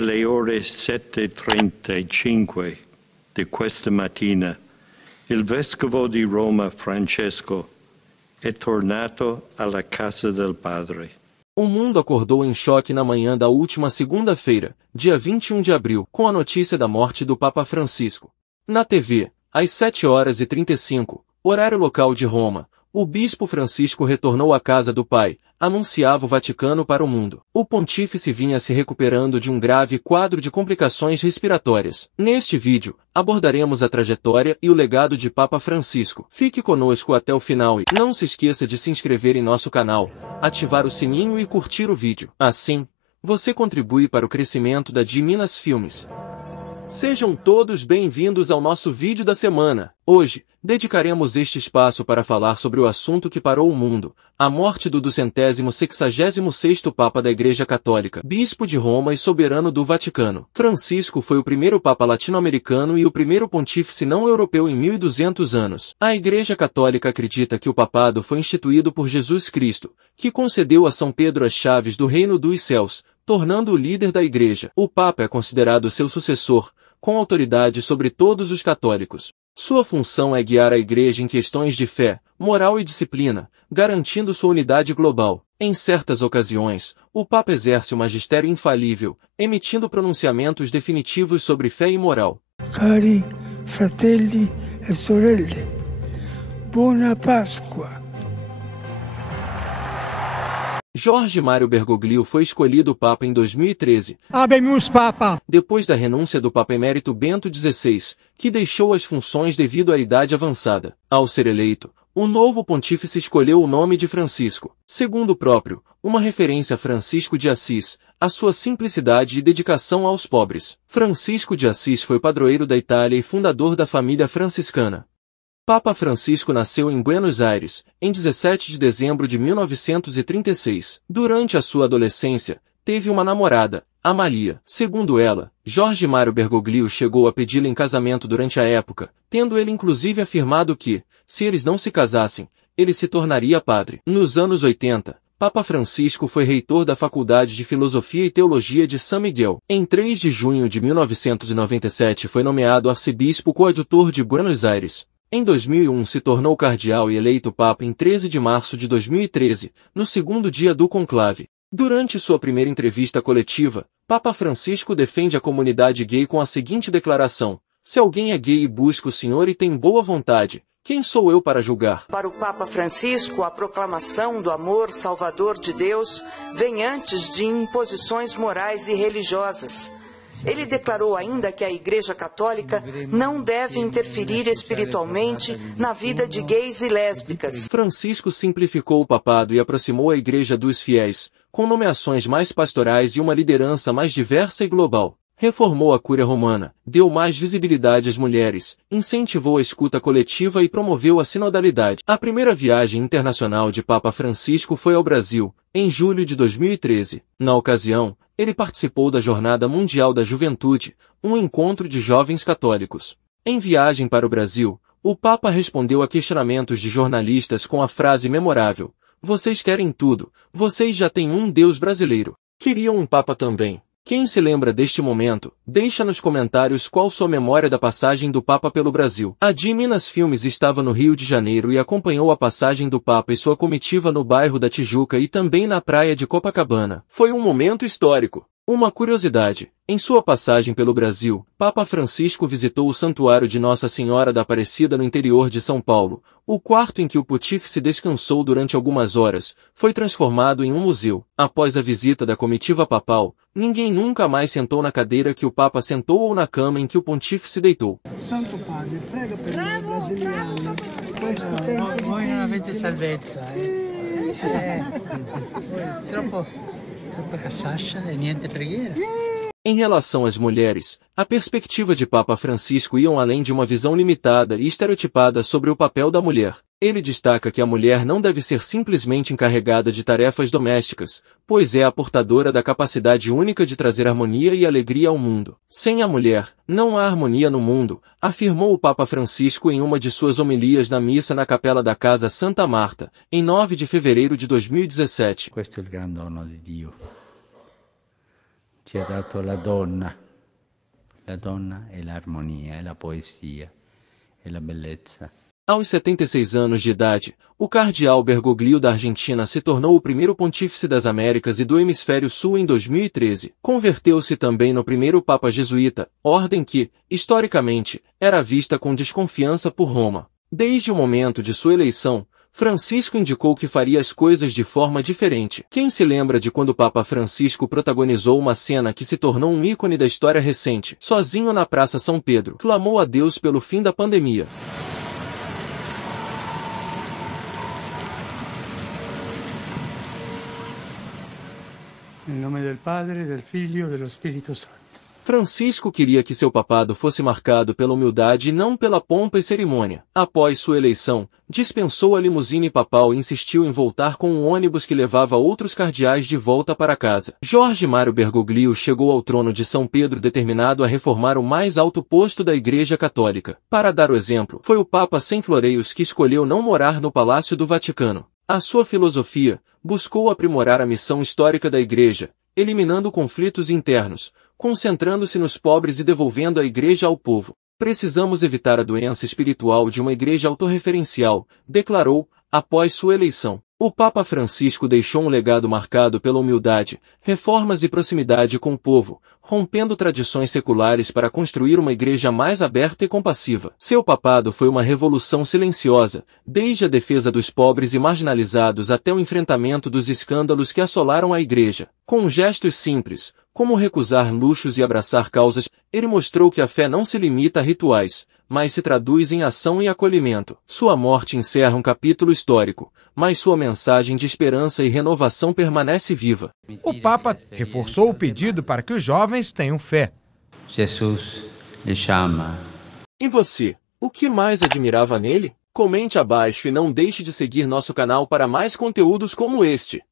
Alle ore 7:35 di questa mattina, il vescovo di Roma, Francesco, è tornato alla casa del Padre. O mundo acordou em choque na manhã da última segunda-feira, dia 21 de abril, com a notícia da morte do Papa Francisco. Na TV, às 7h35, horário local de Roma, o bispo Francisco retornou à casa do Pai, anunciava o Vaticano para o mundo. O pontífice vinha se recuperando de um grave quadro de complicações respiratórias. Neste vídeo, abordaremos a trajetória e o legado de Papa Francisco. Fique conosco até o final e não se esqueça de se inscrever em nosso canal, ativar o sininho e curtir o vídeo. Assim, você contribui para o crescimento da Minas Filmes. Sejam todos bem-vindos ao nosso vídeo da semana. Hoje, dedicaremos este espaço para falar sobre o assunto que parou o mundo, a morte do 266º Papa da Igreja Católica, Bispo de Roma e Soberano do Vaticano. Francisco foi o primeiro Papa latino-americano e o primeiro pontífice não europeu em 1200 anos. A Igreja Católica acredita que o papado foi instituído por Jesus Cristo, que concedeu a São Pedro as chaves do reino dos céus, tornando-o líder da Igreja. O Papa é considerado seu sucessor, com autoridade sobre todos os católicos. Sua função é guiar a Igreja em questões de fé, moral e disciplina, garantindo sua unidade global. Em certas ocasiões, o Papa exerce o magistério infalível, emitindo pronunciamentos definitivos sobre fé e moral. Cari fratelli e sorelle, buona Páscoa. Jorge Mário Bergoglio foi escolhido Papa em 2013, Habemus Papa, depois da renúncia do Papa Emérito Bento XVI, que deixou as funções devido à idade avançada. Ao ser eleito, o novo pontífice escolheu o nome de Francisco, segundo o próprio, uma referência a Francisco de Assis, a sua simplicidade e dedicação aos pobres. Francisco de Assis foi padroeiro da Itália e fundador da família franciscana. Papa Francisco nasceu em Buenos Aires, em 17 de dezembro de 1936. Durante a sua adolescência, teve uma namorada, Amalia. Segundo ela, Jorge Mário Bergoglio chegou a pedi-la em casamento durante a época, tendo ele inclusive afirmado que, se eles não se casassem, ele se tornaria padre. Nos anos 80, Papa Francisco foi reitor da Faculdade de Filosofia e Teologia de San Miguel. Em 3 de junho de 1997 foi nomeado arcebispo coadjutor de Buenos Aires. Em 2001 se tornou cardeal e eleito Papa em 13 de março de 2013, no segundo dia do conclave. Durante sua primeira entrevista coletiva, Papa Francisco defende a comunidade gay com a seguinte declaração: se alguém é gay e busca o Senhor e tem boa vontade, quem sou eu para julgar? Para o Papa Francisco, a proclamação do amor salvador de Deus vem antes de imposições morais e religiosas. Ele declarou ainda que a Igreja Católica não deve interferir espiritualmente na vida de gays e lésbicas. Francisco simplificou o papado e aproximou a Igreja dos fiéis, com nomeações mais pastorais e uma liderança mais diversa e global. Reformou a Cúria Romana, deu mais visibilidade às mulheres, incentivou a escuta coletiva e promoveu a sinodalidade. A primeira viagem internacional de Papa Francisco foi ao Brasil, em julho de 2013. Na ocasião, ele participou da Jornada Mundial da Juventude, um encontro de jovens católicos. Em viagem para o Brasil, o Papa respondeu a questionamentos de jornalistas com a frase memorável: vocês querem tudo, vocês já têm um Deus brasileiro. Queriam um Papa também. Quem se lembra deste momento, deixa nos comentários qual sua memória da passagem do Papa pelo Brasil. A Minas Filmes estava no Rio de Janeiro e acompanhou a passagem do Papa e sua comitiva no bairro da Tijuca e também na praia de Copacabana. Foi um momento histórico. Uma curiosidade: em sua passagem pelo Brasil, Papa Francisco visitou o Santuário de Nossa Senhora da Aparecida no interior de São Paulo. O quarto em que o pontífice descansou durante algumas horas foi transformado em um museu. Após a visita da comitiva papal, ninguém nunca mais sentou na cadeira que o Papa sentou ou na cama em que o pontífice deitou. Santo Padre, prega per noi brasiliani. Voi non avete salvezza, troppo cassascia e niente preghiera. Em relação às mulheres, a perspectiva de Papa Francisco iam além de uma visão limitada e estereotipada sobre o papel da mulher. Ele destaca que a mulher não deve ser simplesmente encarregada de tarefas domésticas, pois é a portadora da capacidade única de trazer harmonia e alegria ao mundo. Sem a mulher, não há harmonia no mundo, afirmou o Papa Francisco em uma de suas homilias na missa na capela da Casa Santa Marta, em 9 de fevereiro de 2017. Questo è il gran dono di Dio. ci ha dato la donna e l'armonia, e la poesia, e la bellezza. Aos 76 anos de idade, o cardeal Bergoglio da Argentina se tornou o primeiro pontífice das Américas e do Hemisfério Sul em 2013. Converteu-se também no primeiro Papa Jesuíta, ordem que, historicamente, era vista com desconfiança por Roma. Desde o momento de sua eleição, Francisco indicou que faria as coisas de forma diferente. Quem se lembra de quando o Papa Francisco protagonizou uma cena que se tornou um ícone da história recente? Sozinho na Praça São Pedro, clamou a Deus pelo fim da pandemia. Em nome do Padre, do Filho e do Espírito Santo. Francisco queria que seu papado fosse marcado pela humildade e não pela pompa e cerimônia. Após sua eleição, dispensou a limusine papal e insistiu em voltar com um ônibus que levava outros cardeais de volta para casa. Jorge Mário Bergoglio chegou ao trono de São Pedro determinado a reformar o mais alto posto da Igreja Católica. Para dar o exemplo, foi o Papa sem floreios que escolheu não morar no Palácio do Vaticano. A sua filosofia buscou aprimorar a missão histórica da Igreja, eliminando conflitos internos, concentrando-se nos pobres e devolvendo a Igreja ao povo. Precisamos evitar a doença espiritual de uma Igreja autorreferencial, declarou, após sua eleição. O Papa Francisco deixou um legado marcado pela humildade, reformas e proximidade com o povo, rompendo tradições seculares para construir uma igreja mais aberta e compassiva. Seu papado foi uma revolução silenciosa, desde a defesa dos pobres e marginalizados até o enfrentamento dos escândalos que assolaram a igreja. Com gestos simples, como recusar luxos e abraçar causas, ele mostrou que a fé não se limita a rituais, mas se traduz em ação e acolhimento. Sua morte encerra um capítulo histórico, mas sua mensagem de esperança e renovação permanece viva. O Papa reforçou o pedido para que os jovens tenham fé. Jesus lhe chama. E você, o que mais admirava nele? Comente abaixo e não deixe de seguir nosso canal para mais conteúdos como este.